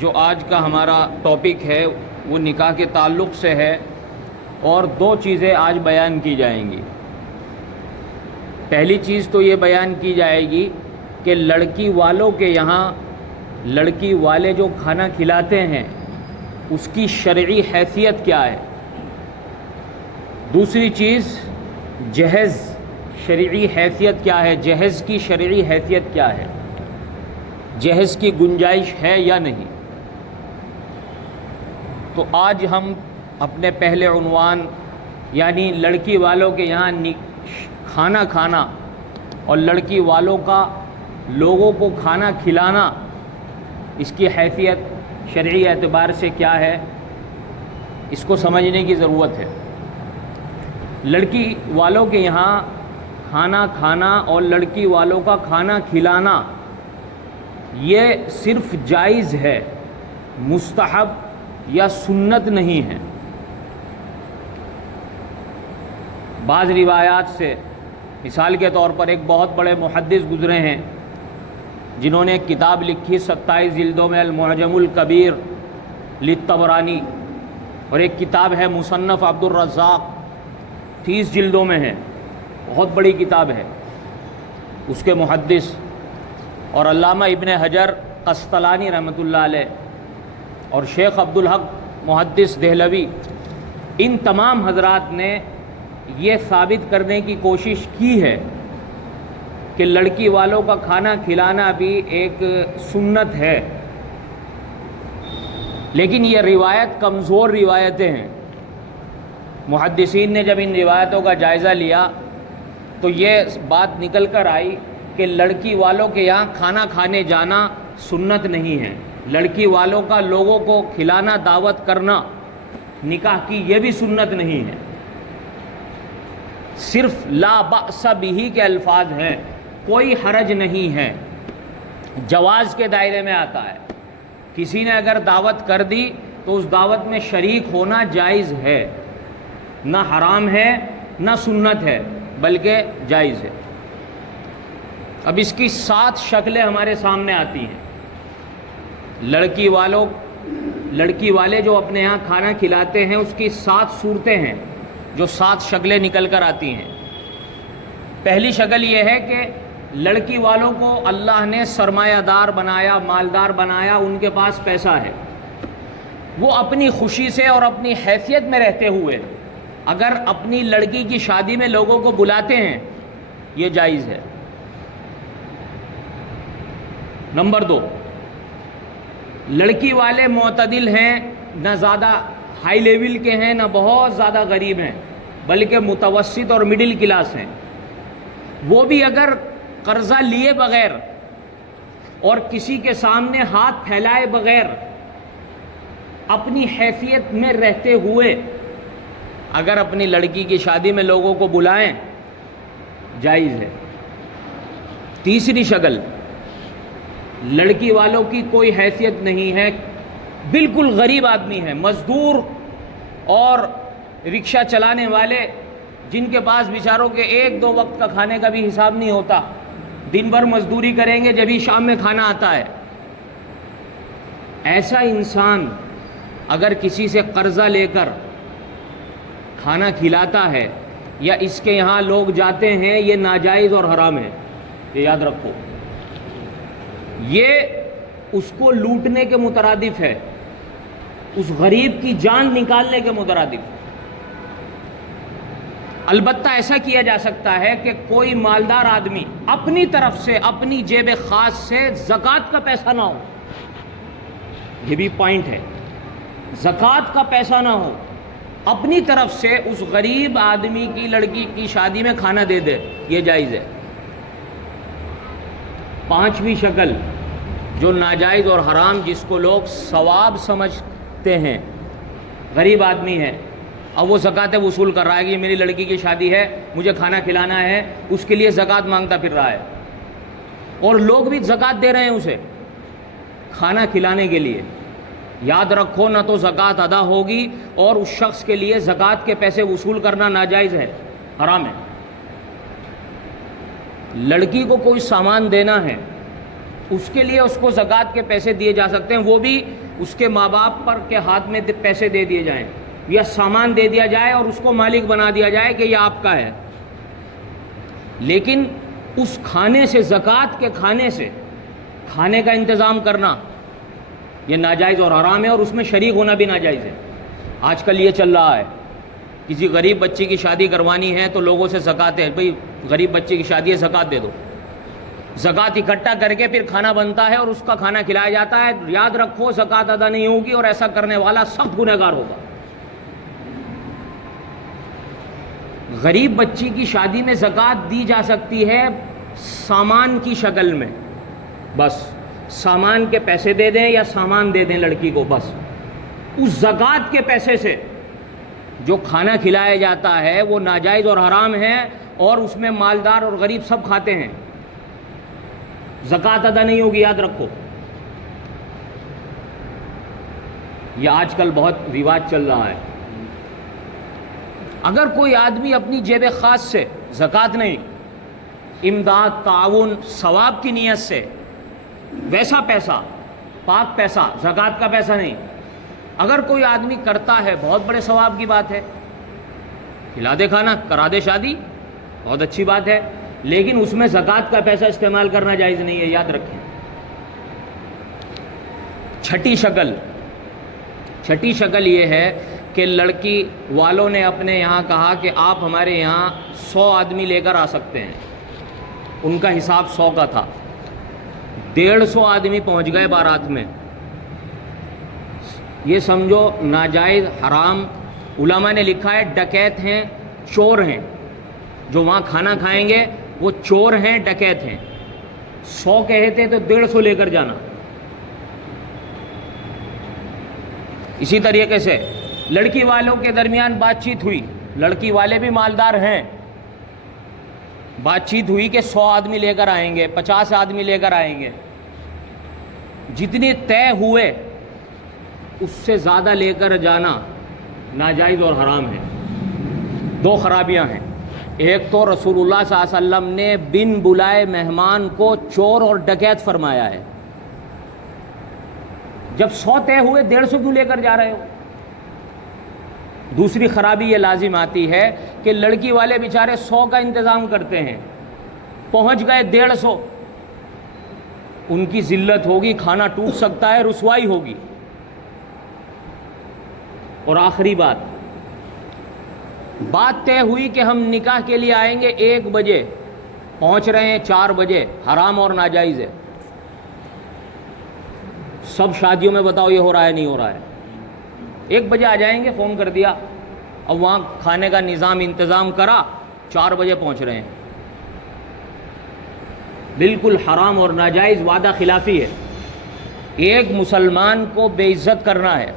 جو آج کا ہمارا ٹاپک ہے وہ نکاح کے تعلق سے ہے، اور دو چیزیں آج بیان کی جائیں گی۔ پہلی چیز تو یہ بیان کی جائے گی کہ لڑکی والوں کے یہاں لڑکی والے جو کھانا کھلاتے ہیں اس کی شرعی حیثیت کیا ہے۔ دوسری چیز جہیز شرعی حیثیت کیا ہے، جہیز کی شرعی حیثیت کیا ہے، جہیز کی گنجائش ہے یا نہیں۔ تو آج ہم اپنے پہلے عنوان یعنی لڑکی والوں کے یہاں کھانا کھانا اور لڑکی والوں کا لوگوں کو کھانا کھلانا، اس کی حیثیت شرعی اعتبار سے کیا ہے، اس کو سمجھنے کی ضرورت ہے۔ لڑکی والوں کے یہاں کھانا کھانا اور لڑکی والوں کا کھانا کھلانا یہ صرف جائز ہے، مستحب یا سنت نہیں ہے۔ بعض روایات سے مثال کے طور پر ایک بہت بڑے محدث گزرے ہیں جنہوں نے ایک کتاب لکھی 27 جلدوں میں، المعجم الکبیر للطبرانی، اور ایک کتاب ہے مصنف عبد الرزاق 30 جلدوں میں ہے، بہت بڑی کتاب ہے۔ اس کے محدث اور علامہ ابن حجر قسطلانی رحمۃ اللہ علیہ اور شیخ عبدالحق محدث دہلوی، ان تمام حضرات نے یہ ثابت کرنے کی کوشش کی ہے کہ لڑکی والوں کا کھانا کھلانا بھی ایک سنت ہے، لیکن یہ روایت کمزور روایتیں ہیں۔ محدثین نے جب ان روایتوں کا جائزہ لیا تو یہ بات نکل کر آئی کہ لڑکی والوں کے یہاں کھانا کھانے جانا سنت نہیں ہے، لڑکی والوں کا لوگوں کو کھلانا دعوت کرنا نکاح کی یہ بھی سنت نہیں ہے۔ صرف لا بأس بہ کے الفاظ ہیں، کوئی حرج نہیں ہے، جواز کے دائرے میں آتا ہے۔ کسی نے اگر دعوت کر دی تو اس دعوت میں شریک ہونا جائز ہے، نہ حرام ہے نہ سنت ہے بلکہ جائز ہے۔ اب اس کی 7 شکلیں ہمارے سامنے آتی ہیں۔ لڑکی والے جو اپنے ہاں کھانا کھلاتے ہیں اس کی 7 صورتیں ہیں جو 7 شکلیں نکل کر آتی ہیں۔ پہلی شکل یہ ہے کہ لڑکی والوں کو اللہ نے سرمایہ دار بنایا، مالدار بنایا، ان کے پاس پیسہ ہے، وہ اپنی خوشی سے اور اپنی حیثیت میں رہتے ہوئے اگر اپنی لڑکی کی شادی میں لوگوں کو بلاتے ہیں یہ جائز ہے۔ نمبر 2، لڑکی والے معتدل ہیں، نہ زیادہ ہائی لیول کے ہیں نہ بہت زیادہ غریب ہیں، بلکہ متوسط اور مڈل کلاس ہیں۔ وہ بھی اگر قرضہ لیے بغیر اور کسی کے سامنے ہاتھ پھیلائے بغیر اپنی حیثیت میں رہتے ہوئے اگر اپنی لڑکی کی شادی میں لوگوں کو بلائیں جائز ہے۔ تیسری شکل، لڑکی والوں کی کوئی حیثیت نہیں ہے، بالکل غریب آدمی ہے، مزدور اور رکشہ چلانے والے جن کے پاس بیچاروں کے 1-2 وقت کا کھانے کا بھی حساب نہیں ہوتا، دن بھر مزدوری کریں گے جبھی شام میں کھانا آتا ہے۔ ایسا انسان اگر کسی سے قرضہ لے کر کھانا کھلاتا ہے یا اس کے یہاں لوگ جاتے ہیں، یہ ناجائز اور حرام ہے، یہ یاد رکھو۔ یہ اس کو لوٹنے کے مترادف ہے، اس غریب کی جان نکالنے کے مترادف ہے۔ البتہ ایسا کیا جا سکتا ہے کہ کوئی مالدار آدمی اپنی طرف سے اپنی جیب خاص سے زکوٰۃ کا پیسہ نہ ہو، یہ بھی پوائنٹ ہے، زکوٰۃ کا پیسہ نہ ہو، اپنی طرف سے اس غریب آدمی کی لڑکی کی شادی میں کھانا دے دے، یہ جائز ہے۔ 5ویں شکل جو ناجائز اور حرام، جس کو لوگ ثواب سمجھتے ہیں، غریب آدمی ہے، اب وہ زکوٰۃ وصول کر رہا ہے کہ یہ میری لڑکی کی شادی ہے، مجھے کھانا کھلانا ہے، اس کے لیے زکوٰۃ مانگتا پھر رہا ہے، اور لوگ بھی زکوٰۃ دے رہے ہیں اسے کھانا کھلانے کے لیے۔ یاد رکھو، نہ تو زکوٰۃ ادا ہوگی اور اس شخص کے لیے زکوٰۃ کے پیسے وصول کرنا ناجائز ہے، حرام ہے۔ لڑکی کو کوئی سامان دینا ہے، اس کے لیے اس کو زکوٰۃ کے پیسے دیے جا سکتے ہیں، وہ بھی اس کے ماں باپ پر کے ہاتھ میں پیسے دے دیے جائیں یا سامان دے دیا جائے اور اس کو مالک بنا دیا جائے کہ یہ آپ کا ہے، لیکن اس کھانے سے، زکوٰۃ کے کھانے سے کھانے کا انتظام کرنا یہ ناجائز اور حرام ہے، اور اس میں شریک ہونا بھی ناجائز ہے۔ آج کل یہ چل رہا ہے، کسی غریب بچی کی شادی کروانی ہے تو لوگوں سے زکوٰۃ ہے، بھئی غریب بچی کی شادی ہے زکوٰۃ دے دو، زکوٰۃ اکٹھا کر کے پھر کھانا بنتا ہے اور اس کا کھانا کھلایا جاتا ہے۔ یاد رکھو زکوٰۃ ادا نہیں ہوگی اور ایسا کرنے والا سخت گنہگار ہوگا۔ غریب بچی کی شادی میں زکوٰۃ دی جا سکتی ہے سامان کی شکل میں، بس سامان کے پیسے دے دیں یا سامان دے دیں لڑکی کو، بس اس زکوٰۃ کے پیسے سے جو کھانا کھلایا جاتا ہے وہ ناجائز اور حرام ہے، اور اس میں مالدار اور غریب سب کھاتے ہیں، زکوٰۃ ادا نہیں ہوگی، یاد رکھو۔ یہ آج کل بہت رواج چل رہا ہے۔ اگر کوئی آدمی اپنی جیب خاص سے، زکوٰۃ نہیں، امداد، تعاون، ثواب کی نیت سے ویسا پیسہ، پاک پیسہ، زکوٰۃ کا پیسہ نہیں، اگر کوئی آدمی کرتا ہے بہت بڑے ثواب کی بات ہے، کھلا دے کھانا، کرا دے شادی، بہت اچھی بات ہے، لیکن اس میں زکوٰۃ کا پیسہ استعمال کرنا جائز نہیں ہے، یاد رکھیں۔ چھٹی شکل یہ ہے کہ لڑکی والوں نے اپنے یہاں کہا کہ آپ ہمارے یہاں 100 آدمی لے کر آ سکتے ہیں، ان کا حساب 100 کا تھا، 150 آدمی پہنچ گئے بارات میں، یہ سمجھو ناجائز، حرام۔ علماء نے لکھا ہے ڈکیت ہیں، چور ہیں، جو وہاں کھانا کھائیں گے وہ چور ہیں، ڈکیت ہیں۔ 100 کہے تھے تو 150 لے کر جانا۔ اسی طریقے سے لڑکی والوں کے درمیان بات چیت ہوئی، لڑکی والے بھی مالدار ہیں، بات چیت ہوئی کہ 100 آدمی لے کر آئیں گے، 50 آدمی لے کر آئیں گے، جتنے طے ہوئے اس سے زیادہ لے کر جانا ناجائز اور حرام ہے۔ 2 خرابیاں ہیں، ایک تو رسول اللہ صلی اللہ علیہ وسلم نے بن بلائے مہمان کو چور اور ڈکیت فرمایا ہے۔ جب 100 طے ہوئے 150 کیوں لے کر جا رہے ہو؟ دوسری خرابی یہ لازم آتی ہے کہ لڑکی والے بیچارے 100 کا انتظام کرتے ہیں، پہنچ گئے 150، ان کی ذلت ہوگی، کھانا ٹوٹ سکتا ہے، رسوائی ہوگی۔ اور آخری بات طے ہوئی کہ ہم نکاح کے لیے آئیں گے 1 بجے، پہنچ رہے ہیں 4 بجے، حرام اور ناجائز ہے۔ سب شادیوں میں بتاؤ یہ ہو رہا ہے نہیں ہو رہا ہے؟ 1 بجے آ جائیں گے، فون کر دیا، اب وہاں کھانے کا نظام انتظام کرا، 4 بجے پہنچ رہے ہیں، بالکل حرام اور ناجائز، وعدہ خلافی ہے۔ ایک مسلمان کو بے عزت کرنا ہے،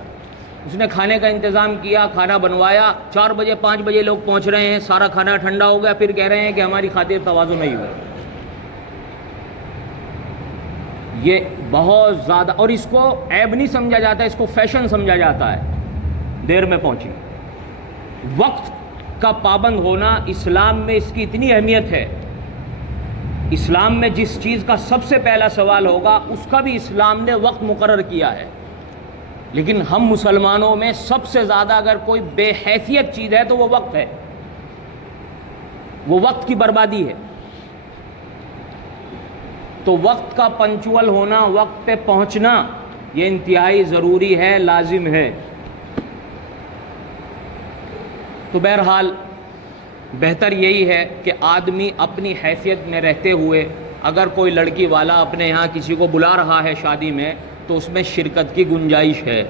اس نے کھانے کا انتظام کیا، کھانا بنوایا، 4 بجے 5 بجے لوگ پہنچ رہے ہیں، سارا کھانا ٹھنڈا ہو گیا، پھر کہہ رہے ہیں کہ ہماری خاطر تواضع نہیں ہوئی۔ یہ بہت زیادہ، اور اس کو عیب نہیں سمجھا جاتا، اس کو فیشن سمجھا جاتا ہے، دیر میں پہنچی۔ وقت کا پابند ہونا اسلام میں اس کی اتنی اہمیت ہے، اسلام میں جس چیز کا سب سے پہلا سوال ہوگا اس کا بھی اسلام نے وقت مقرر کیا ہے، لیکن ہم مسلمانوں میں سب سے زیادہ اگر کوئی بے حیثیت چیز ہے تو وہ وقت ہے، وہ وقت کی بربادی ہے۔ تو وقت کا پنچول ہونا، وقت پہ پہنچنا، یہ انتہائی ضروری ہے، لازم ہے۔ تو بہرحال بہتر یہی ہے کہ آدمی اپنی حیثیت میں رہتے ہوئے، اگر کوئی لڑکی والا اپنے یہاں کسی کو بلا رہا ہے شادی میں تو اس میں شرکت کی گنجائش ہے،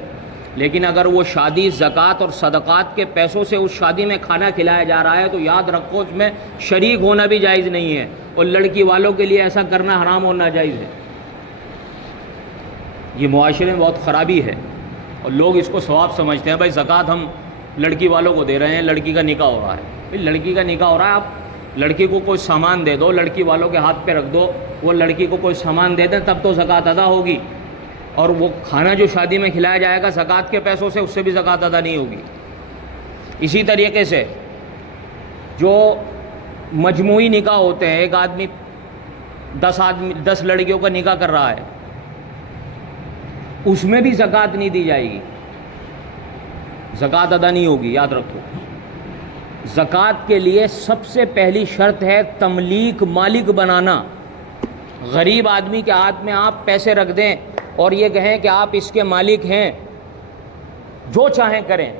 لیکن اگر وہ شادی زکوٰۃ اور صدقات کے پیسوں سے اس شادی میں کھانا کھلایا جا رہا ہے تو یاد رکھو اس میں شریک ہونا بھی جائز نہیں ہے، اور لڑکی والوں کے لیے ایسا کرنا حرام اور ناجائز ہے۔ یہ معاشرے میں بہت خرابی ہے، اور لوگ اس کو ثواب سمجھتے ہیں، بھائی زکوٰۃ ہم لڑکی والوں کو دے رہے ہیں، لڑکی کا نکاح ہو رہا ہے، بھائی لڑکی کا نکاح ہو رہا ہے، آپ لڑکی کو کوئی سامان دے دو، لڑکی والوں کے ہاتھ پہ رکھ دو، وہ لڑکی کو کوئی سامان دے دیں، تب تو زکوٰۃ ادا ہوگی، اور وہ کھانا جو شادی میں کھلایا جائے گا زکوٰۃ کے پیسوں سے، اس سے بھی زکوٰۃ ادا نہیں ہوگی۔ اسی طریقے سے جو مجموعی نکاح ہوتے ہیں، ایک آدمی 10 لڑکیوں کا نکاح کر رہا ہے، اس میں بھی زکوٰۃ نہیں دی جائے گی، زکوٰۃ ادا نہیں ہوگی، یاد رکھو۔ زکوٰۃ کے لیے سب سے پہلی شرط ہے تملیک، مالک بنانا۔ غریب آدمی کے ہاتھ میں آپ پیسے رکھ دیں اور یہ کہیں کہ آپ اس کے مالک ہیں، جو چاہیں کریں،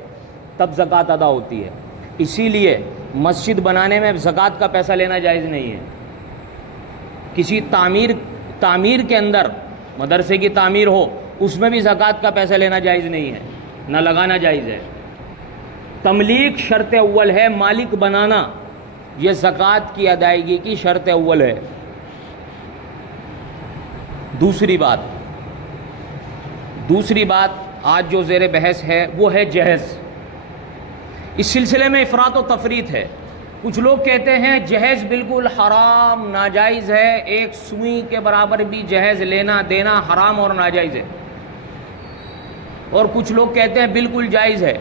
تب زکوٰۃ ادا ہوتی ہے۔ اسی لیے مسجد بنانے میں زکوٰۃ کا پیسہ لینا جائز نہیں ہے۔ کسی تعمیر کے اندر مدرسے کی تعمیر ہو، اس میں بھی زکوٰۃ کا پیسہ لینا جائز نہیں ہے، نہ لگانا جائز ہے۔ تملیک شرط اول ہے، مالک بنانا، یہ زکوٰۃ کی ادائیگی کی شرط اول ہے۔ دوسری بات آج جو زیر بحث ہے وہ ہے جہیز۔ اس سلسلے میں افراط و تفریط ہے۔ کچھ لوگ کہتے ہیں جہیز بالکل حرام، ناجائز ہے، ایک سوئی کے برابر بھی جہیز لینا دینا حرام اور ناجائز ہے، اور کچھ لوگ کہتے ہیں بالکل جائز ہے۔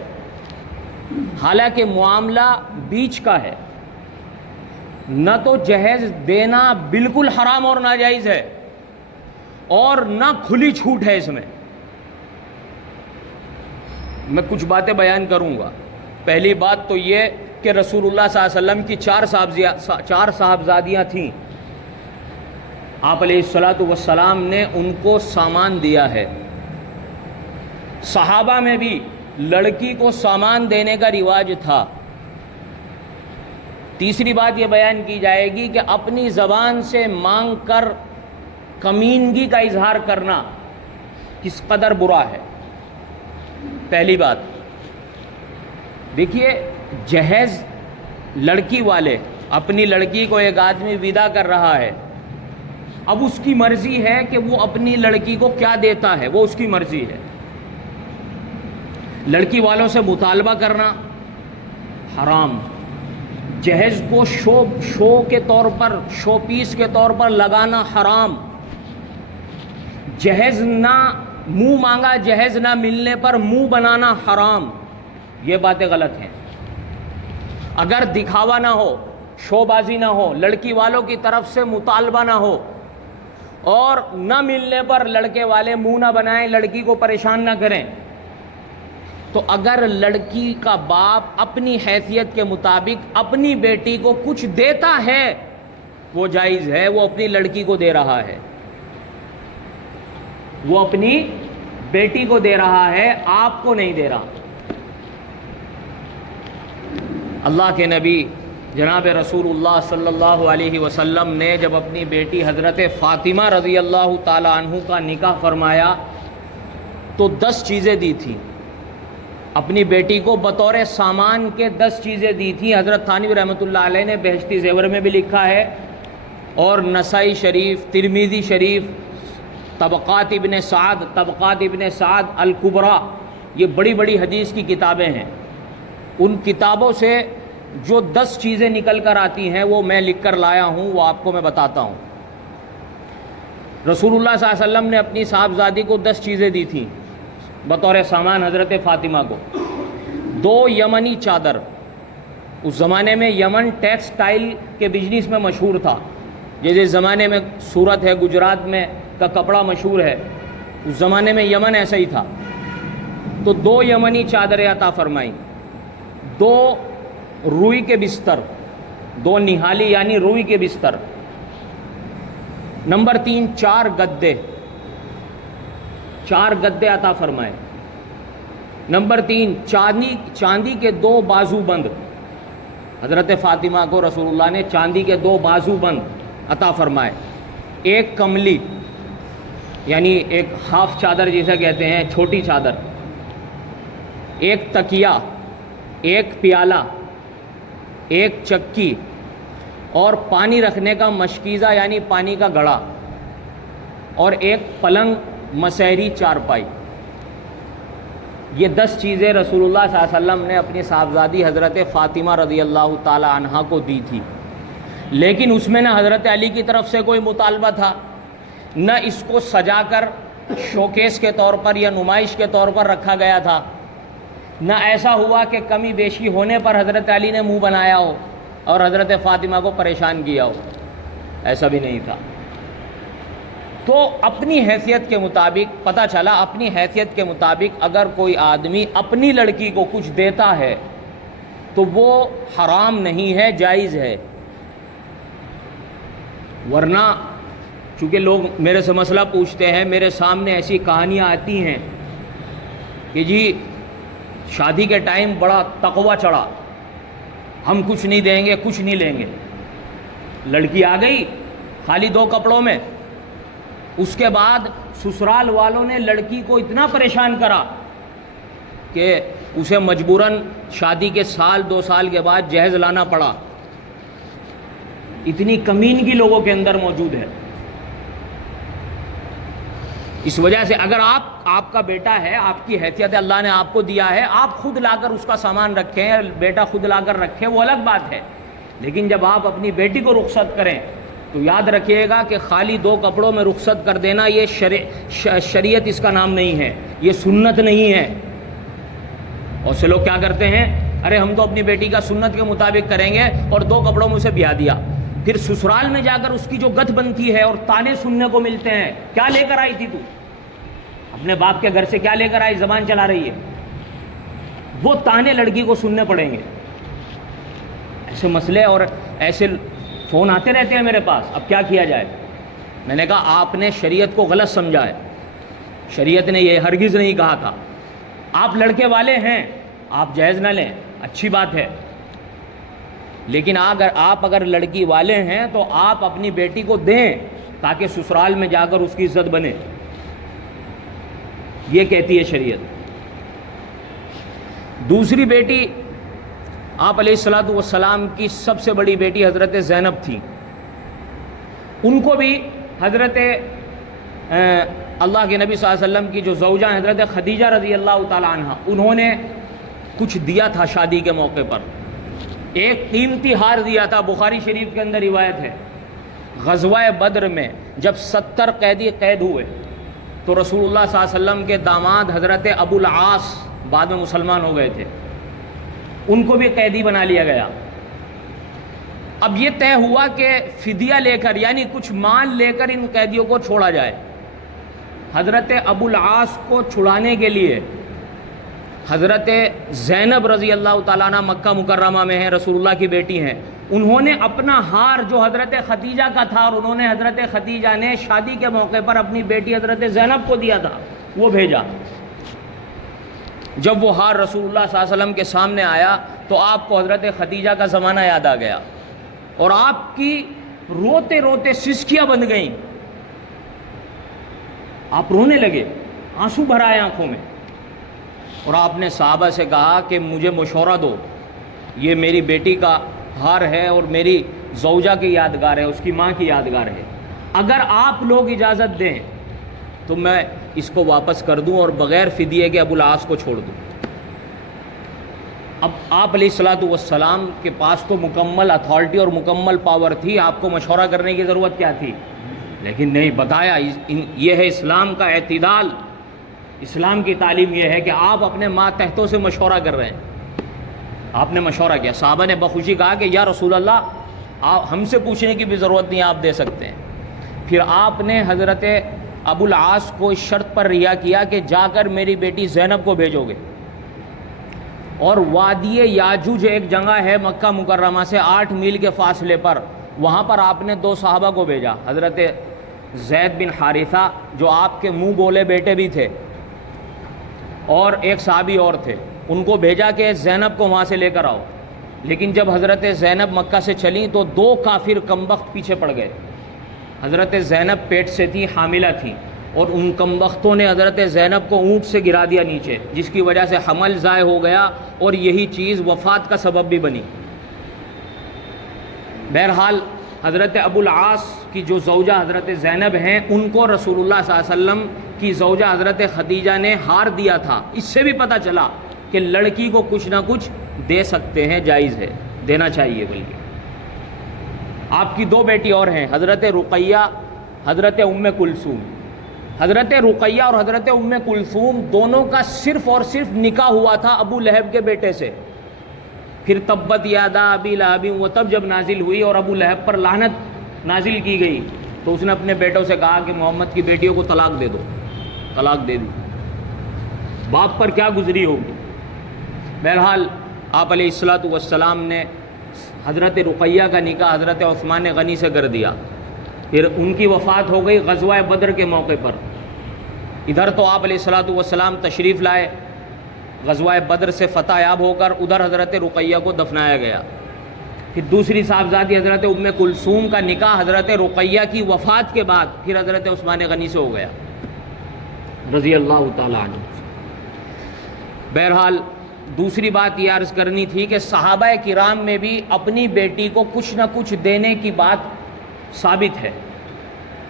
حالانکہ معاملہ بیچ کا ہے، نہ تو جہیز دینا بالکل حرام اور ناجائز ہے، اور نہ کھلی چھوٹ ہے۔ اس میں کچھ باتیں بیان کروں گا۔ پہلی بات تو یہ کہ رسول اللہ صلی اللہ علیہ وسلم کی چار صاحبزادیاں تھیں، آپ علیہ الصلوۃ نے ان کو سامان دیا ہے۔ صحابہ میں بھی لڑکی کو سامان دینے کا رواج تھا۔ تیسری بات یہ بیان کی جائے گی کہ اپنی زبان سے مانگ کر کمینگی کا اظہار کرنا کس قدر برا ہے۔ پہلی بات دیکھیے، جہیز لڑکی والے، اپنی لڑکی کو ایک آدمی ودا کر رہا ہے، اب اس کی مرضی ہے کہ وہ اپنی لڑکی کو کیا دیتا ہے، وہ اس کی مرضی ہے۔ لڑکی والوں سے مطالبہ کرنا حرام، جہیز کو شو کے طور پر، شو پیس کے طور پر لگانا حرام، جہیز نہ منہ مانگا جہیز نہ ملنے پر منہ بنانا حرام، یہ باتیں غلط ہیں۔ اگر دکھاوا نہ ہو، شو بازی نہ ہو، لڑکی والوں کی طرف سے مطالبہ نہ ہو، اور نہ ملنے پر لڑکے والے منہ نہ بنائیں، لڑکی کو پریشان نہ کریں، تو اگر لڑکی کا باپ اپنی حیثیت کے مطابق اپنی بیٹی کو کچھ دیتا ہے وہ جائز ہے، وہ اپنی لڑکی کو دے رہا ہے، وہ اپنی بیٹی کو دے رہا ہے، آپ کو نہیں دے رہا۔ اللہ کے نبی جناب رسول اللہ صلی اللہ علیہ وسلم نے جب اپنی بیٹی حضرت فاطمہ رضی اللہ تعالی عنہ کا نکاح فرمایا تو 10 چیزیں دی تھیں، اپنی بیٹی کو بطور سامان کے 10 چیزیں دی تھیں۔ حضرت تھانوی رحمۃ اللہ علیہ نے بہشتی زیور میں بھی لکھا ہے، اور نسائی شریف، ترمذی شریف، طبقات ابن سعد الکبریٰ، یہ بڑی بڑی حدیث کی کتابیں ہیں۔ ان کتابوں سے جو 10 چیزیں نکل کر آتی ہیں وہ میں لکھ کر لایا ہوں، وہ آپ کو میں بتاتا ہوں۔ رسول اللہ صلی اللہ علیہ وسلم نے اپنی صاحبزادی کو 10 چیزیں دی تھیں بطور سامان حضرت فاطمہ کو۔ 2 یمنی چادر، اس زمانے میں یمن ٹیکسٹائل کے بزنس میں مشہور تھا، جیسے زمانے میں سورت ہے، گجرات میں کا کپڑا مشہور ہے، اس زمانے میں یمن ایسا ہی تھا۔ تو 2 یمنی چادریں عطا فرمائیں، 2 روئی کے بستر، 2 نہالی یعنی روئی کے بستر۔ نمبر 3 4 گدے عطا فرمائے۔ نمبر 3 چاندی کے 2 بازو بند، حضرت فاطمہ کو رسول اللہ نے چاندی کے 2 بازو بند عطا فرمائے۔ 1 کملی یعنی ایک ہاف چادر جسے کہتے ہیں، چھوٹی چادر۔ 1 تکیہ، 1 پیالہ، 1 چکی، اور پانی رکھنے کا مشکیزہ یعنی پانی کا گھڑا، اور 1 پلنگ مسحری چارپائی۔ یہ 10 چیزیں رسول اللہ صلی اللہ علیہ وسلم نے اپنی صاحبزادی حضرت فاطمہ رضی اللہ تعالی عنہا کو دی تھی، لیکن اس میں نہ حضرت علی کی طرف سے کوئی مطالبہ تھا، نہ اس کو سجا کر شوکیس کے طور پر یا نمائش کے طور پر رکھا گیا تھا، نہ ایسا ہوا کہ کمی بیشی ہونے پر حضرت علی نے منہ بنایا ہو اور حضرت فاطمہ کو پریشان کیا ہو، ایسا بھی نہیں تھا۔ تو اپنی حیثیت کے مطابق پتہ چلا، اپنی حیثیت کے مطابق اگر کوئی آدمی اپنی لڑکی کو کچھ دیتا ہے تو وہ حرام نہیں ہے، جائز ہے۔ ورنہ چونکہ لوگ میرے سے مسئلہ پوچھتے ہیں، میرے سامنے ایسی کہانیاں آتی ہیں کہ جی شادی کے ٹائم بڑا تقوی چڑھا، ہم کچھ نہیں دیں گے، کچھ نہیں لیں گے، لڑکی آ گئی خالی 2 کپڑوں میں، اس کے بعد سسرال والوں نے لڑکی کو اتنا پریشان کرا کہ اسے مجبوراً شادی کے 1-2 سال کے بعد جہیز لانا پڑا۔ اتنی کمینگی لوگوں کے اندر موجود ہے۔ اس وجہ سے اگر آپ کا بیٹا ہے، آپ کی حیثیت اللہ نے آپ کو دیا ہے، آپ خود لا کر اس کا سامان رکھیں، بیٹا خود لا کر رکھے، وہ الگ بات ہے، لیکن جب آپ اپنی بیٹی کو رخصت کریں تو یاد رکھیے گا کہ خالی 2 کپڑوں میں رخصت کر دینا یہ شریعت اس کا نام نہیں ہے، یہ سنت نہیں ہے۔ اور سے لوگ کیا کرتے ہیں، ارے ہم تو اپنی بیٹی کا سنت کے مطابق کریں گے اور 2 کپڑوں میں اسے بیاہ دیا، پھر سسرال میں جا کر اس کی جو گت بنتی ہے اور تانے سننے کو ملتے ہیں، کیا لے کر آئی تھی تو، اپنے باپ کے گھر سے کیا لے کر آئی، زبان چلا رہی ہے، وہ تانے لڑکی کو سننے پڑیں گے۔ ایسے مسئلے اور ایسے فون آتے رہتے ہیں میرے پاس، اب کیا کیا جائے؟ میں نے کہا آپ نے شریعت کو غلط سمجھا ہے، شریعت نے یہ ہرگز نہیں کہا تھا۔ آپ لڑکے والے ہیں، آپ جہیز نہ لیں، اچھی بات ہے، لیکن اگر لڑکی والے ہیں تو آپ اپنی بیٹی کو دیں تاکہ سسرال میں جا کر اس کی عزت بنے، یہ کہتی ہے شریعت۔ دوسری بیٹی آپ علیہ الصلوۃ والسلام کی سب سے بڑی بیٹی حضرت زینب تھی، ان کو بھی حضرت اللہ کے نبی صلی اللہ علیہ وسلم کی جو زوجہ حضرت خدیجہ رضی اللہ تعالی عنہ، انہوں نے کچھ دیا تھا شادی کے موقع پر، ایک قیمتی ہار دیا تھا، بخاری شریف کے اندر روایت ہے۔ غزوہ بدر میں جب 70 قیدی قید ہوئے تو رسول اللہ صلی اللہ علیہ وسلم کے داماد حضرت ابو العاص بعد میں مسلمان ہو گئے تھے، ان کو بھی قیدی بنا لیا گیا۔ اب یہ طے ہوا کہ فدیہ لے کر، یعنی کچھ مال لے کر ان قیدیوں کو چھوڑا جائے۔ حضرت ابو العاص کو چھڑانے کے لیے حضرت زینب رضی اللہ تعالیٰ عنہ مکہ مکرمہ میں ہیں، رسول اللہ کی بیٹی ہیں، انہوں نے اپنا ہار جو حضرت خدیجہ کا تھا، اور انہوں نے حضرت خدیجہ نے شادی کے موقع پر اپنی بیٹی حضرت زینب کو دیا تھا، وہ بھیجا۔ جب وہ ہار رسول اللہ صلی اللہ علیہ وسلم کے سامنے آیا تو آپ کو حضرت خدیجہ کا زمانہ یاد آ گیا، اور آپ کی روتے روتے سسکیاں بند گئیں، آپ رونے لگے، آنسو بھر آئے آنکھوں میں، اور آپ نے صحابہ سے کہا کہ مجھے مشورہ دو، یہ میری بیٹی کا ہار ہے اور میری زوجہ کی یادگار ہے، اس کی ماں کی یادگار ہے، اگر آپ لوگ اجازت دیں تو میں اس کو واپس کر دوں اور بغیر فدیے کے ابو العاص کو چھوڑ دوں۔ اب آپ علیہ الصلوۃ والسلام کے پاس تو مکمل اتھارٹی اور مکمل پاور تھی، آپ کو مشورہ کرنے کی ضرورت کیا تھی؟ لیکن نہیں، بتایا یہ ہے اسلام کا اعتدال، اسلام کی تعلیم یہ ہے کہ آپ اپنے ماتحتوں سے مشورہ کر رہے ہیں۔ آپ نے مشورہ کیا، صحابہ نے بخوشی کہا کہ یا رسول اللہ ہم سے پوچھنے کی بھی ضرورت نہیں، آپ دے سکتے ہیں۔ پھر آپ نے حضرت ابو العاص کو اس شرط پر رہا کیا کہ جا کر میری بیٹی زینب کو بھیجو گے، اور وادی یاجوج ایک جگہ ہے مکہ مکرمہ سے 8 میل کے فاصلے پر، وہاں پر آپ نے 2 صحابہ کو بھیجا، حضرت زید بن حارثہ جو آپ کے منہ بولے بیٹے بھی تھے، اور ایک صحابی اور تھے، ان کو بھیجا کہ زینب کو وہاں سے لے کر آؤ۔ لیکن جب حضرت زینب مکہ سے چلیں تو 2 کافر کمبخت پیچھے پڑ گئے۔ حضرت زینب پیٹ سے تھی، حاملہ تھی، اور ان کمبختوں نے حضرت زینب کو اونٹ سے گرا دیا نیچے، جس کی وجہ سے حمل ضائع ہو گیا اور یہی چیز وفات کا سبب بھی بنی۔ بہرحال حضرت ابو العاص کی جو زوجہ حضرت زینب ہیں، ان کو رسول اللہ صلی اللہ علیہ وسلم کی زوجہ حضرت خدیجہ نے ہار دیا تھا۔ اس سے بھی پتہ چلا کہ لڑکی کو کچھ نہ کچھ دے سکتے ہیں، جائز ہے، دینا چاہیے۔ بلکہ آپ کی 2 بیٹی اور ہیں، حضرت رقیہ، حضرت ام کلثوم۔ حضرت رقیہ اور حضرت ام کلثوم دونوں کا صرف اور صرف نکاح ہوا تھا ابو لہب کے بیٹے سے۔ پھر تبت یادا ابی لہب، وہ تب جب نازل ہوئی اور ابو لہب پر لعنت نازل کی گئی تو اس نے اپنے بیٹوں سے کہا کہ محمد کی بیٹیوں کو طلاق دے دو، طلاق دے دی۔ باپ پر کیا گزری ہوگی۔ بہرحال آپ علیہ الصلوۃ والسلام نے حضرت رقیہ کا نکاح حضرت عثمان غنی سے کر دیا۔ پھر ان کی وفات ہو گئی غزوہ بدر کے موقع پر۔ ادھر تو آپ علیہ الصلوۃ والسلام تشریف لائے، غزوہ بدر سے فتح یاب ہو کر ادھر حضرت رقیہ کو دفنایا گیا۔ پھر دوسری صاحبزادی حضرت ام کلثوم کا نکاح حضرت رقیہ کی وفات کے بعد پھر حضرت عثمان غنی سے ہو گیا رضی اللہ تعالیٰ عنہ۔ بہرحال دوسری بات یہ عرض کرنی تھی کہ صحابہ کرام میں بھی اپنی بیٹی کو کچھ نہ کچھ دینے کی بات ثابت ہے۔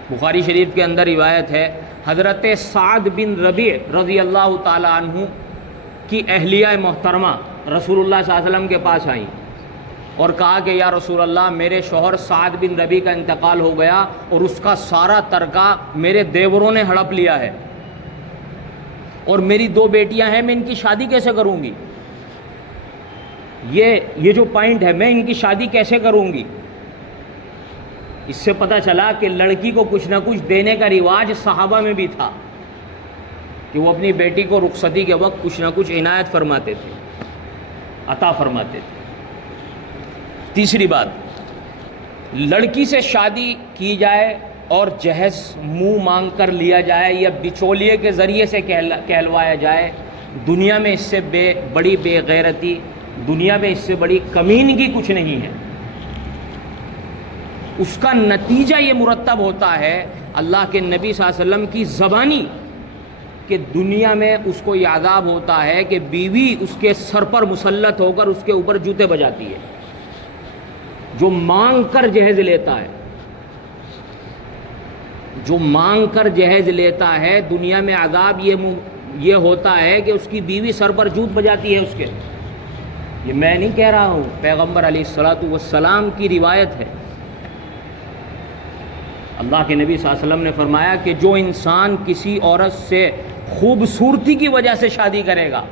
بخاری شریف کے اندر روایت ہے، حضرت سعد بن ربیع رضی اللہ تعالیٰ عنہ کی اہلیہ محترمہ رسول اللہ صلی اللہ علیہ وسلم کے پاس آئیں اور کہا کہ یا رسول اللہ، میرے شوہر سعد بن ربیع کا انتقال ہو گیا اور اس کا سارا ترکہ میرے دیوروں نے ہڑپ لیا ہے، اور میری 2 بیٹیاں ہیں، میں ان کی شادی کیسے کروں گی؟ یہ جو پوائنٹ ہے، میں ان کی شادی کیسے کروں گی؟ اس سے پتہ چلا کہ لڑکی کو کچھ نہ کچھ دینے کا رواج صحابہ میں بھی تھا، کہ وہ اپنی بیٹی کو رخصتی کے وقت کچھ نہ کچھ عنایت فرماتے تھے، عطا فرماتے تھے۔ تیسری بات، لڑکی سے شادی کی جائے اور جہیز منہ مانگ کر لیا جائے یا بچولیے کے ذریعے سے کہلوایا جائے، دنیا میں اس سے بڑی بے غیرتی، دنیا میں اس سے بڑی کمینگی کچھ نہیں ہے۔ اس کا نتیجہ یہ مرتب ہوتا ہے اللہ کے نبی صلی اللہ علیہ وسلم کی زبانی، کہ دنیا میں اس کو یہ عذاب ہوتا ہے کہ بیوی اس کے سر پر مسلط ہو کر اس کے اوپر جوتے بجاتی ہے، جو مانگ کر جہیز لیتا ہے، جو مانگ کر جہیز لیتا ہے، دنیا میں عذاب یہ ہوتا ہے کہ اس کی بیوی سر پر جوت بجاتی ہے اس کے۔ یہ میں نہیں کہہ رہا ہوں، پیغمبر علیہ الصلوۃ والسلام کی روایت ہے۔ اللہ کے نبی صلی اللہ علیہ وسلم نے فرمایا کہ جو انسان کسی عورت سے خوبصورتی کی وجہ سے شادی کرے گا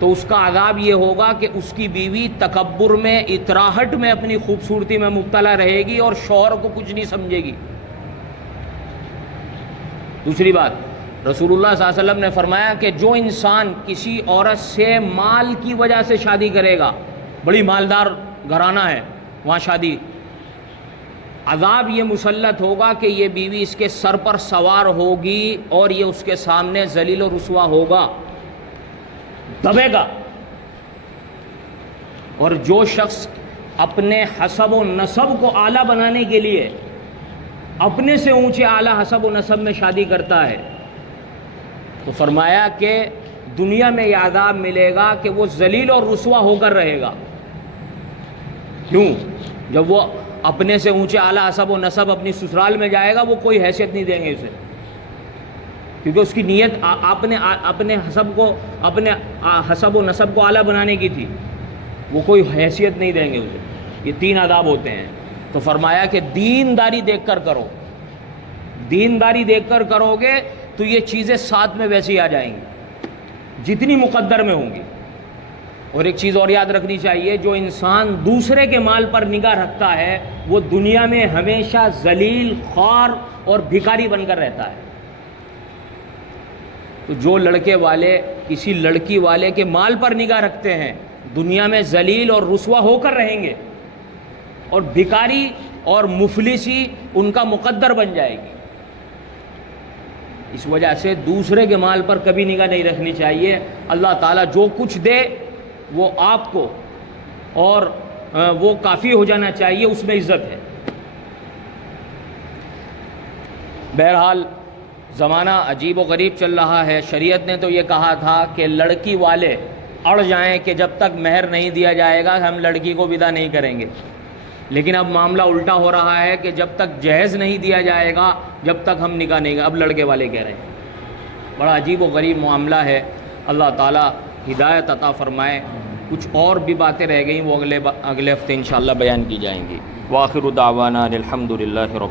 تو اس کا عذاب یہ ہوگا کہ اس کی بیوی تکبر میں، اطراحٹ میں اپنی خوبصورتی میں مبتلا رہے گی اور شوہر کو کچھ نہیں سمجھے گی۔ دوسری بات، رسول اللہ صلی اللہ علیہ وسلم نے فرمایا کہ جو انسان کسی عورت سے مال کی وجہ سے شادی کرے گا، بڑی مالدار گھرانہ ہے وہاں شادی، عذاب یہ مسلط ہوگا کہ یہ بیوی اس کے سر پر سوار ہوگی اور یہ اس کے سامنے ذلیل و رسوا ہوگا، دبے گا۔ اور جو شخص اپنے حسب و نسب کو اعلیٰ بنانے کے لیے اپنے سے اونچے اعلیٰ حسب و نسب میں شادی کرتا ہے تو فرمایا کہ دنیا میں یہ عذاب ملے گا کہ وہ ذلیل اور رسوا ہو کر رہے گا۔ کیوں؟ جب وہ اپنے سے اونچے اعلیٰ حسب و نسب اپنی سسرال میں جائے گا، وہ کوئی حیثیت نہیں دیں گے اسے، کیونکہ اس کی نیت اپنے حسب و نسب کو اعلیٰ بنانے کی تھی، وہ کوئی حیثیت نہیں دیں گے اسے۔ یہ 3 عذاب ہوتے ہیں۔ تو فرمایا کہ دینداری دیکھ کر کرو، دینداری دیکھ کر کرو گے تو یہ چیزیں ساتھ میں ویسی آ جائیں گی جتنی مقدر میں ہوں گی۔ اور ایک چیز اور یاد رکھنی چاہیے، جو انسان دوسرے کے مال پر نگاہ رکھتا ہے وہ دنیا میں ہمیشہ ذلیل، خوار اور بھکاری بن کر رہتا ہے۔ تو جو لڑکے والے کسی لڑکی والے کے مال پر نگاہ رکھتے ہیں، دنیا میں ذلیل اور رسوا ہو کر رہیں گے، اور بھکاری اور مفلسی ان کا مقدر بن جائے گی۔ اس وجہ سے دوسرے کے مال پر کبھی نگاہ نہیں رکھنی چاہیے۔ اللہ تعالیٰ جو کچھ دے وہ آپ کو، اور وہ کافی ہو جانا چاہیے، اس میں عزت ہے۔ بہرحال زمانہ عجیب و غریب چل رہا ہے۔ شریعت نے تو یہ کہا تھا کہ لڑکی والے اڑ جائیں کہ جب تک مہر نہیں دیا جائے گا ہم لڑکی کو ودا نہیں کریں گے، لیکن اب معاملہ الٹا ہو رہا ہے کہ جب تک جہیز نہیں دیا جائے گا جب تک ہم نکاح نہیں، اب لڑکے والے کہہ رہے ہیں۔ بڑا عجیب و غریب معاملہ ہے۔ اللہ تعالیٰ ہدایت عطا فرمائے۔ کچھ اور بھی باتیں رہ گئیں، وہ اگلے ہفتے انشاءاللہ بیان کی جائیں گی۔ وآخر دعوانا الحمد للہ رب